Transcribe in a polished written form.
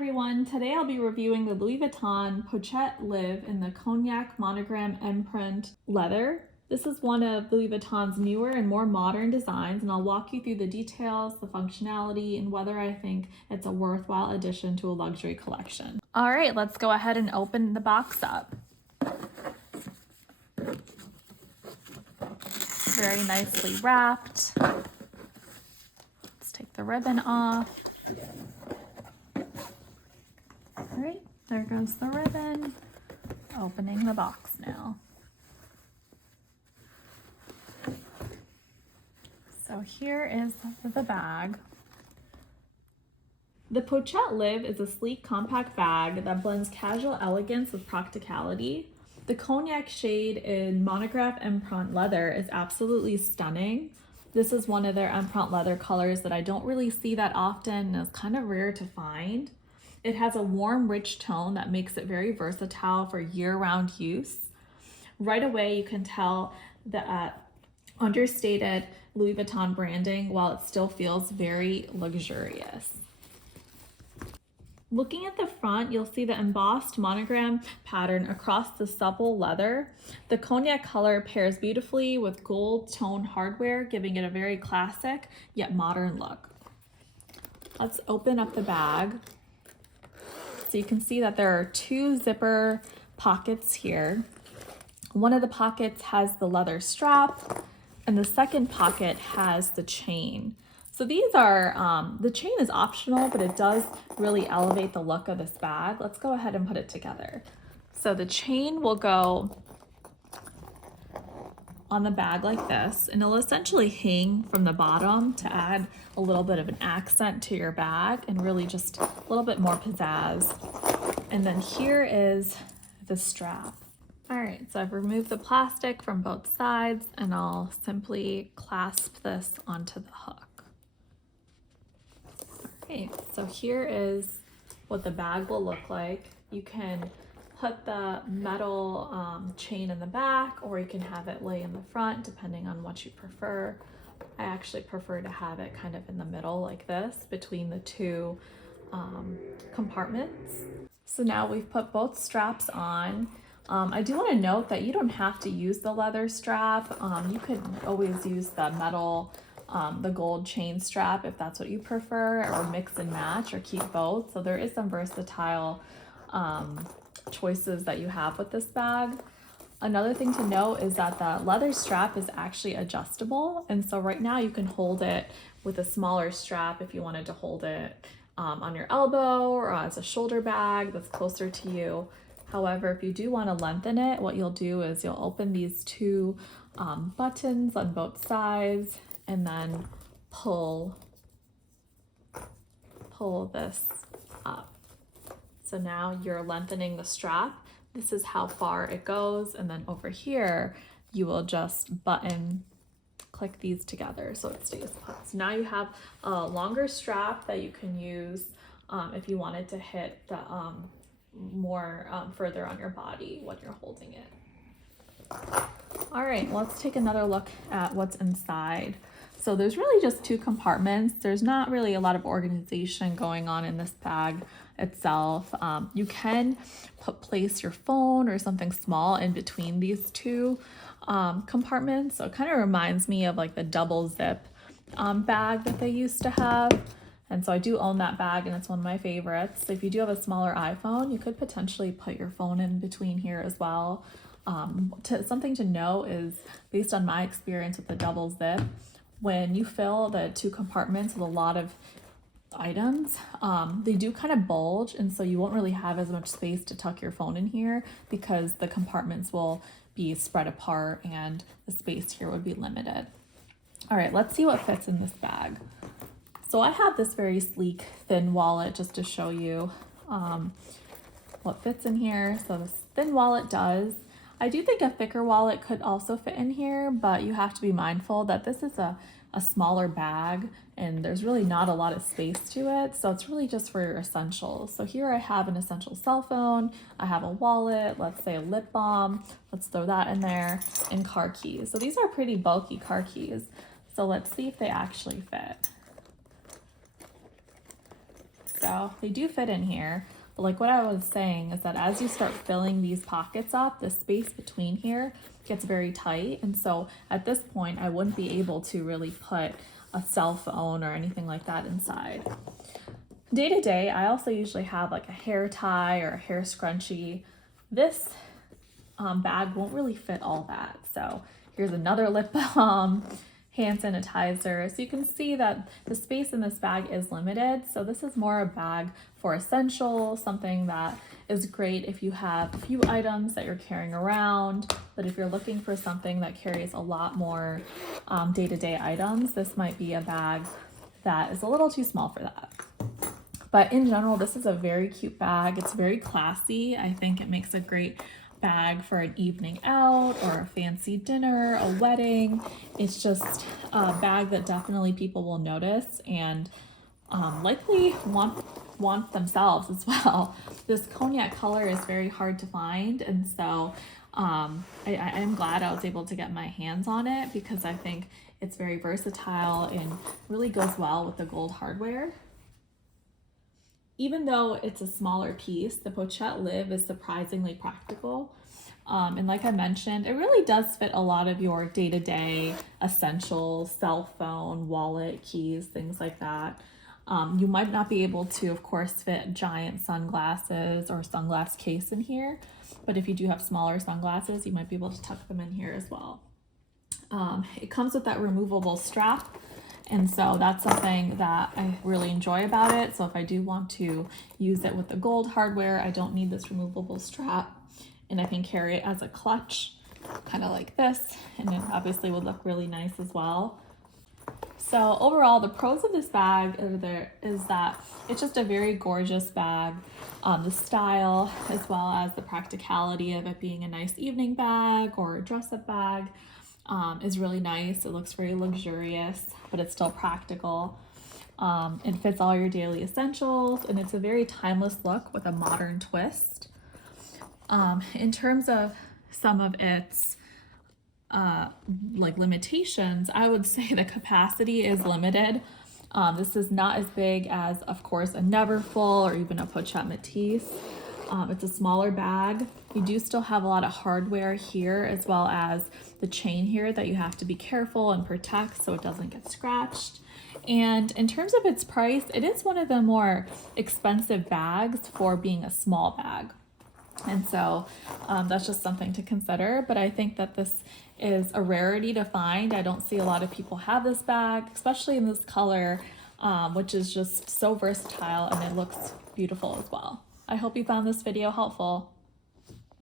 everyone, today I'll be reviewing the Louis Vuitton Pochette LIV in the Cognac Monogram Empreinte leather. This is one of Louis Vuitton's newer and more modern designs, and I'll walk you through the details, the functionality, and whether I think it's a worthwhile addition to a luxury collection. All right, let's go ahead and open the box up. Very nicely wrapped. Let's take the ribbon off. All right, there goes the ribbon. Opening the box now. So here is the bag. The Pochette LIV is a sleek, compact bag that blends casual elegance with practicality. The cognac shade in Monogram Empreinte leather is absolutely stunning. This is one of their Empreinte leather colors that I don't really see that often and is kind of rare to find. It has a warm, rich tone that makes it very versatile for year-round use. Right away, you can tell the understated Louis Vuitton branding while it still feels very luxurious. Looking at the front, you'll see the embossed monogram pattern across the supple leather. The cognac color pairs beautifully with gold tone hardware, giving it a very classic yet modern look. Let's open up the bag. So you can see that there are two zipper pockets here. One of the pockets has the leather strap, and the second pocket has the chain. So these are, the chain is optional, but it does really elevate the look of this bag. Let's go ahead and put it together. So the chain will go on the bag like this, and it'll essentially hang from the bottom to add a little bit of an accent to your bag and really just a little bit more pizzazz. And then here is the strap. All right, so I've removed the plastic from both sides, and I'll simply clasp this onto the hook. Okay, so here is what the bag will look like. You can put the metal chain in the back, or you can have it lay in the front, depending on what you prefer. I actually prefer to have it kind of in the middle like this, between the two compartments. So now we've put both straps on. I do want to note that you don't have to use the leather strap. You could always use the metal, the gold chain strap if that's what you prefer, or mix and match, or keep both. So there is some versatile choices that you have with this bag. Another thing to note is that the leather strap is actually adjustable, and so right now you can hold it with a smaller strap if you wanted to hold it on your elbow or as a shoulder bag that's closer to you. However, if you do want to lengthen it, what you'll do is you'll open these two buttons on both sides and then pull this up. So now you're lengthening the strap. This is how far it goes, and then over here you will just click these together so it stays put. So now you have a longer strap that you can use if you wanted to hit the more further on your body when you're holding it. All right, let's take another look at what's inside. So there's really just two compartments. There's not really a lot of organization going on in this bag itself. You can place your phone or something small in between these two compartments. So it kind of reminds me of like the double zip bag that they used to have. And so I do own that bag, and it's one of my favorites. So if you do have a smaller iPhone, you could potentially put your phone in between here as well. Something to know is, based on my experience with the double zip, when you fill the two compartments with a lot of items, they do kind of bulge, and so you won't really have as much space to tuck your phone in here because the compartments will be spread apart and the space here would be limited. All right, let's see what fits in this bag. So I have this very sleek, thin wallet just to show you what fits in here. So this thin wallet does. I do think a thicker wallet could also fit in here, but you have to be mindful that this is a smaller bag and there's really not a lot of space to it. So it's really just for your essentials. So here I have an essential cell phone, I have a wallet, let's say a lip balm, let's throw that in there, and car keys. So these are pretty bulky car keys. So let's see if they actually fit. So they do fit in here. But like what I was saying is that as you start filling these pockets up, the space between here gets very tight. And so at this point, I wouldn't be able to really put a cell phone or anything like that inside. Day to day, I also usually have like a hair tie or a hair scrunchie. This bag won't really fit all that. So here's another lip balm, hand sanitizer. So you can see that the space in this bag is limited. So this is more a bag for essentials, something that is great if you have a few items that you're carrying around. But if you're looking for something that carries a lot more day-to-day items, this might be a bag that is a little too small for that. But in general, this is a very cute bag. It's very classy. I think it makes a great bag for an evening out or a fancy dinner, a wedding. It's just a bag that definitely people will notice and likely want themselves as well. This cognac color is very hard to find, and so I am glad I was able to get my hands on it because I think it's very versatile and really goes well with the gold hardware. Even though it's a smaller piece, the Pochette LIV is surprisingly practical. And like I mentioned, it really does fit a lot of your day-to-day essentials, cell phone, wallet, keys, things like that. You might not be able to, of course, fit giant sunglasses or sunglass case in here, but if you do have smaller sunglasses, you might be able to tuck them in here as well. It comes with that removable strap. And so that's something that I really enjoy about it. So if I do want to use it with the gold hardware, I don't need this removable strap, and I can carry it as a clutch, kind of like this, and it obviously would look really nice as well. So overall, the pros of this bag is that it's just a very gorgeous bag. The style, as well as the practicality of it being a nice evening bag or a dress-up bag, is really nice. It looks very luxurious, but it's still practical. It fits all your daily essentials, and it's a very timeless look with a modern twist. In terms of some of its like limitations, I would say the capacity is limited. This is not as big as, of course, a Neverfull or even a Pochette Métis. It's a smaller bag. You do still have a lot of hardware here, as well as the chain here that you have to be careful and protect so it doesn't get scratched. And in terms of its price, it is one of the more expensive bags for being a small bag. And so that's just something to consider. But I think that this is a rarity to find. I don't see a lot of people have this bag, especially in this color, which is just so versatile, and it looks beautiful as well. I hope you found this video helpful.